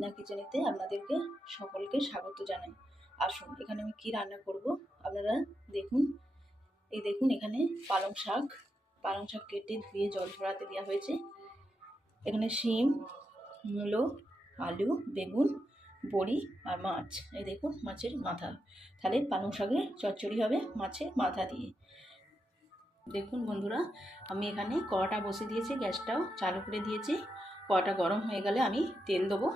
মিনা কিচেনেতে আপনাদেরকে সকলকে স্বাগত জানাই। আসুন, এখানে আমি কি রান্না করব? আপনারা দেখুন। এই দেখুন, এখানে পালং শাক। পালং শাক কেটে ধুয়ে জল ঝরাতে দেওয়া হয়েছে। এখানে শিম, মূলো, আলু, বেগুন, বড়ি আর মাছ। এই দেখুন, মাছের মাথা। তাহলে পালং শাকের চচ্চড়ি হবে মাছের মাথা দিয়ে। দেখুন বন্ধুরা, আমি এখানে কড়াটা বসে দিয়েছি, গ্যাসটাও চালু করে দিয়েছি। কড়াটা গরম হয়ে গেলে আমি তেল দেবো।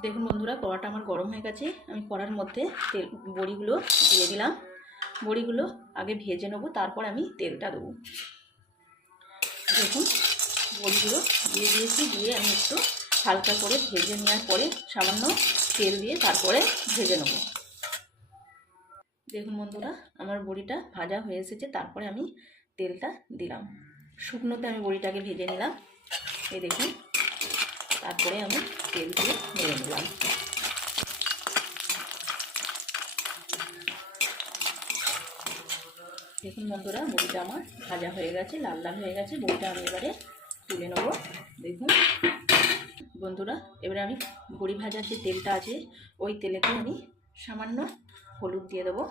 দেখুন বন্ধুরা কড়াটা আমার গরম হয়ে গেছে। আমি কড়ার মধ্যে তেল, বড়িগুলো দিয়ে দিলাম। বড়িগুলো আগে ভেজে নেব, তারপর আমি তেলটা দেবো। দেখুন, বড়িগুলো দিয়ে দিয়েছি, দিয়ে আমি একটু হালকা করে ভেজে নেওয়ার পরে সামান্য তেল দিয়ে তারপরে ভেজে নেব। দেখুন বন্ধুরা, আমার বড়িটা ভাজা হয়ে এসেছে, তারপরে আমি তেলটা দিলাম। শুকনোতে আমি বড়িটাকে ভেজে নিলাম। এই দেখুন তারপরে আমি তেল দিয়ে নেড়ে নিলাম। দেখুন বন্ধুরা, বড়িটা আমার ভাজা হয়ে গেছে, লাল লাল হয়ে গেছে। বড়িটা আমি এবারে তুলে নেব। দেখুন বন্ধুরা, এবারে আমি বড়ি ভাজার যে তেলটা আছে, ওই তেলেতে আমি সামান্য হলুদ দিয়ে দেবো।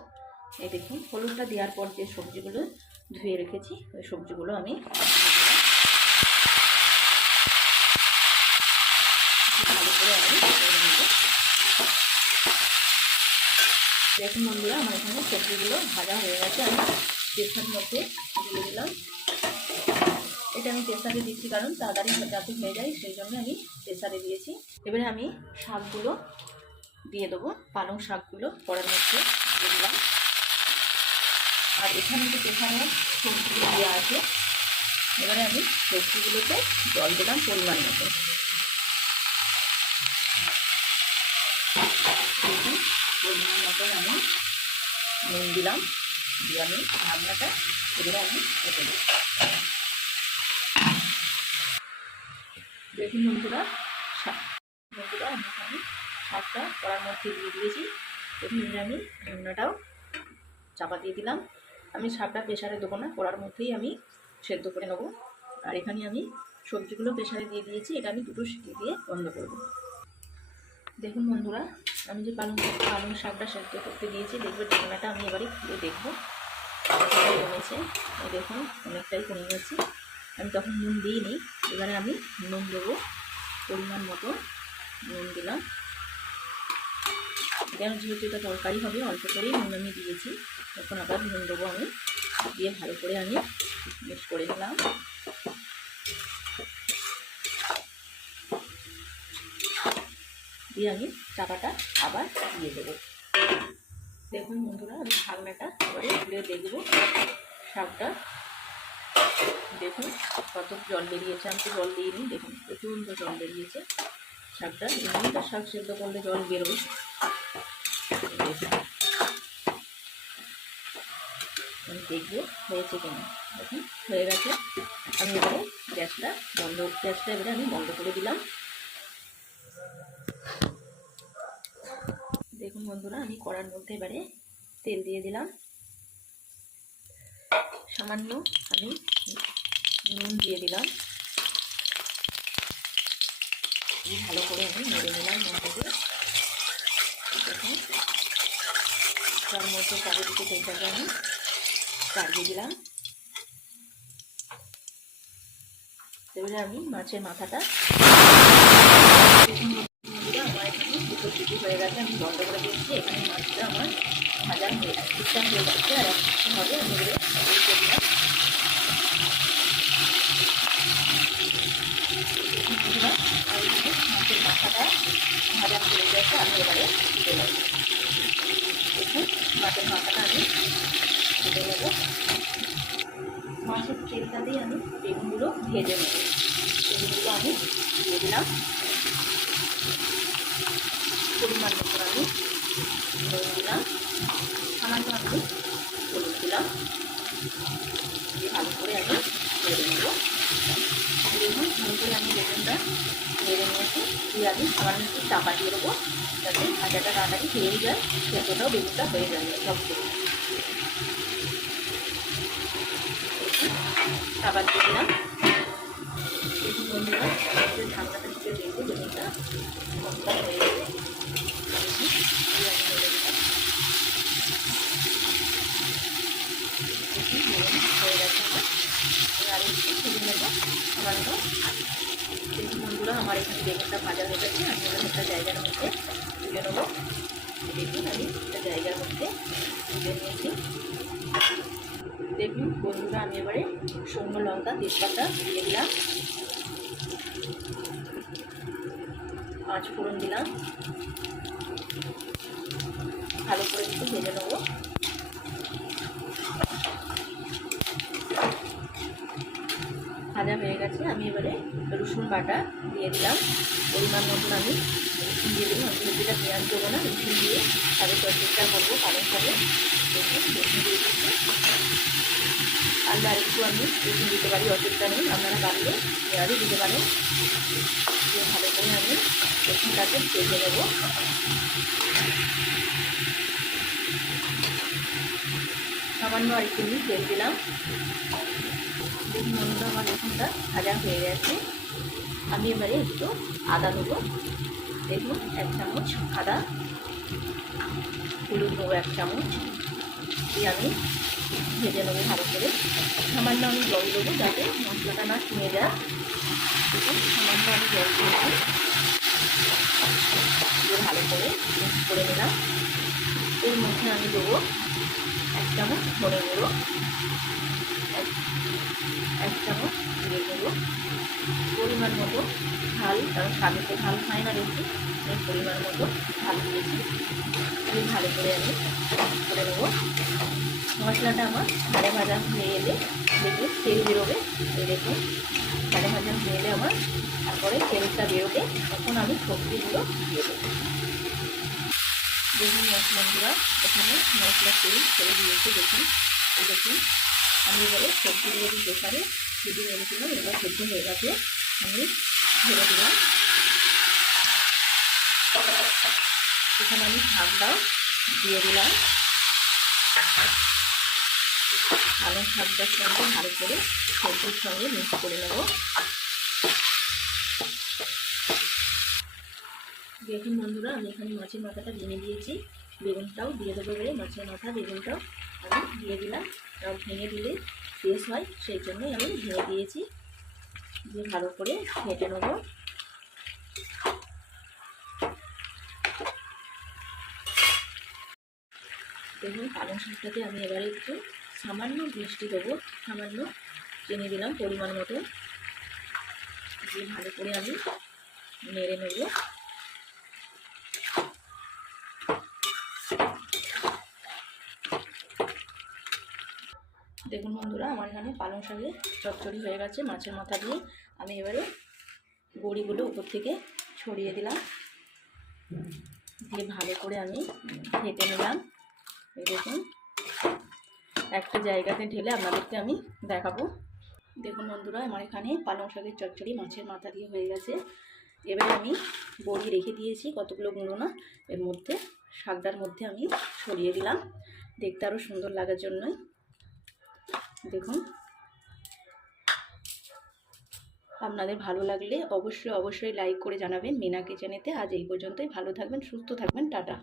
এই দেখুন, হলুদটা দেওয়ার পর যে সবজিগুলো ধুয়ে রেখেছি, ওই সবজিগুলো আমি ভালো করে আমি দেখুন বন্ধুরা আমার এখানে সবজিগুলো ভাজা হয়ে গেছে আমি প্রেসার মধ্যে দিয়ে দিলাম এটা আমি প্রেসারে দিচ্ছি কারণ তাড়াতাড়ি যাতে হয়ে যায় সেই জন্য আমি প্রেসারে দিয়েছি এবারে আমি শাকগুলো দিয়ে দেবো পালং শাকগুলো কড়ার মধ্যে দিয়ে দিলাম আর এখানে যে পেছনে সবজিগুলো দেওয়া আছে এবারে আমি সবজিগুলোতে জল দিলাম পরিমাণ মতো দেখুন পরিমাণ মতো আমি নুন দিলাম, দিয়ে আমি ঢাকনাটা এবারে আমি কেটে দিই দেখুন বন্ধুরা বন্ধুরা, আমি এখানে শাকটা কড়ার মধ্যে দিয়ে দিয়েছি। এবারে আমি ঢাকনাটাও চাপা দিয়ে দিলাম। আমি শাকটা প্রেশারে দেবো না, কড়ার মধ্যেই আমি সেদ্ধ করে নেব। আর এখানে আমি সবজিগুলো প্রেশারে দিয়ে দিয়েছি, এটা আমি দুটো সিটি দিয়ে বন্ধ করব। দেখুন বন্ধুরা আমি যে পালং শাক পালং শাকটা সেদ্ধ করতে দিয়েছি, দেখবে ঢাকনাটা আমি এবারে খুলে দেখব। কমেছে। দেখুন, অনেকটাই কমে গেছে। আমি তখন নুন দিইনি, এবারে আমি নুন দেবো। পরিমাণ মতো নুন দিলাম। কেন যেহেতু এটা তরকারি হবে, অল্প করেই নুন আমি দিয়েছি। তখন আবার নুন দেবো আমি, দিয়ে ভালো করে আমি মিক্স করে নিলাম। দিয়ে আমি চাপাটা আবার দিয়ে দেবো। দেখুন বন্ধুরা, আমি ঢাকনাটা এবারে ঘুরে দেখব শাকটা দেখুন কত জল বেরিয়েছে, আমি তো জল দিইনি, দেখুন প্রচণ্ড জল বেরিয়েছে। শাকটা এমনি তো শাক সেদ্ধ করলে জল বেরোয়। আমি দেখব হয়েছে কিনা। দেখুন, হয়ে গেছে। আমি এবারে গ্যাসটা বন্ধ, গ্যাসটা এবারে আমি বন্ধ করে দিলাম দেখুন বন্ধুরা, আমি কড়ার মধ্যে এবারে তেল দিয়ে দিলাম। সামান্য আমি নুন দিয়ে দিলাম। ভালো করে আমি নেড়ে নিলাম নুনটাকে দেখুন, তার মধ্যে চারিদিকে তেলটাকে আমি চাড়িয়ে দিলাম। এবারে আমি মাছের মাথাটা এখানে হয়ে গেছে, আমি বন্ধ করে দিচ্ছি। এখানে মাছটা আমার ভাজা হয়ে ঠিকঠাক হয়ে যাচ্ছে আর হবে? আমি মাছের মাথাটা ভাজা হয়ে গেছে। আমি এবারে দিয়ে মাছের মাথাটা আমি ভেজে নেব। মাছের তেলটা দিয়ে আমি বেগুনগুলো ভেজে নেব। বেগুনগুলো আমি দিয়ে পরিমাণ মতো আমি দিলাম সামান্য আমি হলুদ দিলাম ভালো করে আমি ভেজে নেব। দেখুন ভালো করে আমি বেগুনটা ভেজে নিয়েছি। দিয়ে আমি সামান্য একটু চাপা দিয়ে দেবো যাতে ভাজাটা তাড়াতাড়ি হয়ে যায় সেটাও বেগুনটা হয়ে যাবে সব করে আবার দিয়ে দিলাম। ঢাকনাটা থেকে দেখব কতটা হয়ে এবার আর একটু ভেজে নেব সামান্য দেখুন বন্ধুরা আমার এখানে বেগুনটা ভাজা হয়ে গেছে আমি একটা জায়গার মধ্যে তুলে নেব দেখুন আমি একটা জায়গার মধ্যে দেখুন বন্ধুরা আমি এবারে শুকনো লঙ্কা তেজপাতা দিয়ে দিলাম। পাঁচ ফোড়ন দিলাম। ভালো করে একটু ভেজে নেব ভাজা হয়ে গেছে আমি এবারে রসুন বাটা দিয়ে দিলাম। পরিমাণ মতন আমি রসুন দিয়ে দিলাম। আমি যেটা পেঁয়াজ দেবো না, রসুন দিয়ে তাদের তরকারিটা করব শাকে দেখুন, রসুন আরেকটু আমি রসুন দিতে পারি, অসুবিধা নেই। আপনারা পারলে পেঁয়াজও দিতে পারেন। দিয়ে ভালো করে আমি রসুনটাকে ভেজে নেব। সামান্য আর আমি তেল দিলাম। বন্ধুরা আমার রসুনটা ভাজা হয়ে গেছে। আমি এবারে একটু আদা দেবো দেখুন, এক চামচ আদা। হলুদ দেবো এক চামচ। দিয়ে আমি ভেজে নেব ভালো করে। সামান্য আমি জল দেবো যাতে মশলাটা না শুনে যায়। দেখুন, সামান্য আমি জল দিয়েছি। দিয়ে ভালো করে মিক্স করে নিলাম। এর মধ্যে আমি দেবো চামচ ধনে গুঁড়ো, এক চামচ জিরে গুঁড়ো। পরিমাণ মতো ঝাল, কারণ স্বাদে তো ঝাল খায় না বেশি এই পরিমাণ মতো ঝাল দিয়েছি। দিয়ে ভালো করে আমি করে নেব। মশলাটা আমার ভাজা ভাজা হয়ে এলে দেখুন তেল বেরোবে। এই দেখুন, ভাজা ভাজা হয়ে এলে আমার তারপরে তেলটা বেরোবে। তখন আমি সবজিগুলো দিয়ে দেবো। দেখুন মশলাগুলো এখানে মশলা তেল ছেড়ে দিয়েছে দেখুন। এই দেখুন, আমি এবারে সবজিগুলো প্রেশারে সিটি মেরেছিলাম এবার সেদ্ধ হয়ে গেছে, আমি ঢেলে দিলাম। এখানে আমি শাকটাও দিয়ে দিলাম। আলু শাকটার সঙ্গে ভালো করে সবজির সঙ্গে মিক্স করে নেব। দেখুন বন্ধুরা, আমি এখানে মাছের মাথাটা ভেঙে দিয়েছি। বেগুনটাও দিয়ে দেবো বলে মাছের মাথা, বেগুনটাও আমি দিয়ে দিলাম। আর ভেঙে দিলে শেষ হয়, সেই জন্যই আমি ভেঙে দিয়েছি। দিয়ে ভালো করে ঘেটে নেব। দেখুন, পালং শাকটাতে আমি এবারে একটু সামান্য বৃষ্টি দেবো। সামান্য চিনি দিলাম পরিমাণ মতো। দিয়ে ভালো করে আমি নেড়ে নেব। দেখুন বন্ধুরা, আমার এখানে পালং শাকে চচ্চড়ি হয়ে গেছে মাছের মাথা দিয়ে। আমি এবারে বড়িগুলো উপর থেকে ছড়িয়ে দিলাম। দিয়ে ভালো করে আমি ঘেটে নিলাম। এই দেখুন, একটা জায়গাতে ঢেলে আপনাদেরকে আমি দেখাবো। দেখুন বন্ধুরা, আমার এখানে পালং শাকের চচ্চড়ি মাছের মাথা দিয়ে হয়ে গেছে। এবারে আমি বড়ি রেখে দিয়েছি কতগুলো গুঁড়ো না, এর মধ্যে শাকটার মধ্যে আমি ছড়িয়ে দিলাম। দেখতে আরও সুন্দর লাগার জন্যই। দেখুন। আপনাদের ভালো লাগলে অবশ্যই অবশ্যই লাইক করে জানাবেন। মিনা কিচেনেতে আজ এই পর্যন্তই। ভালো থাকবেন, সুস্থ থাকবেন। টাটা।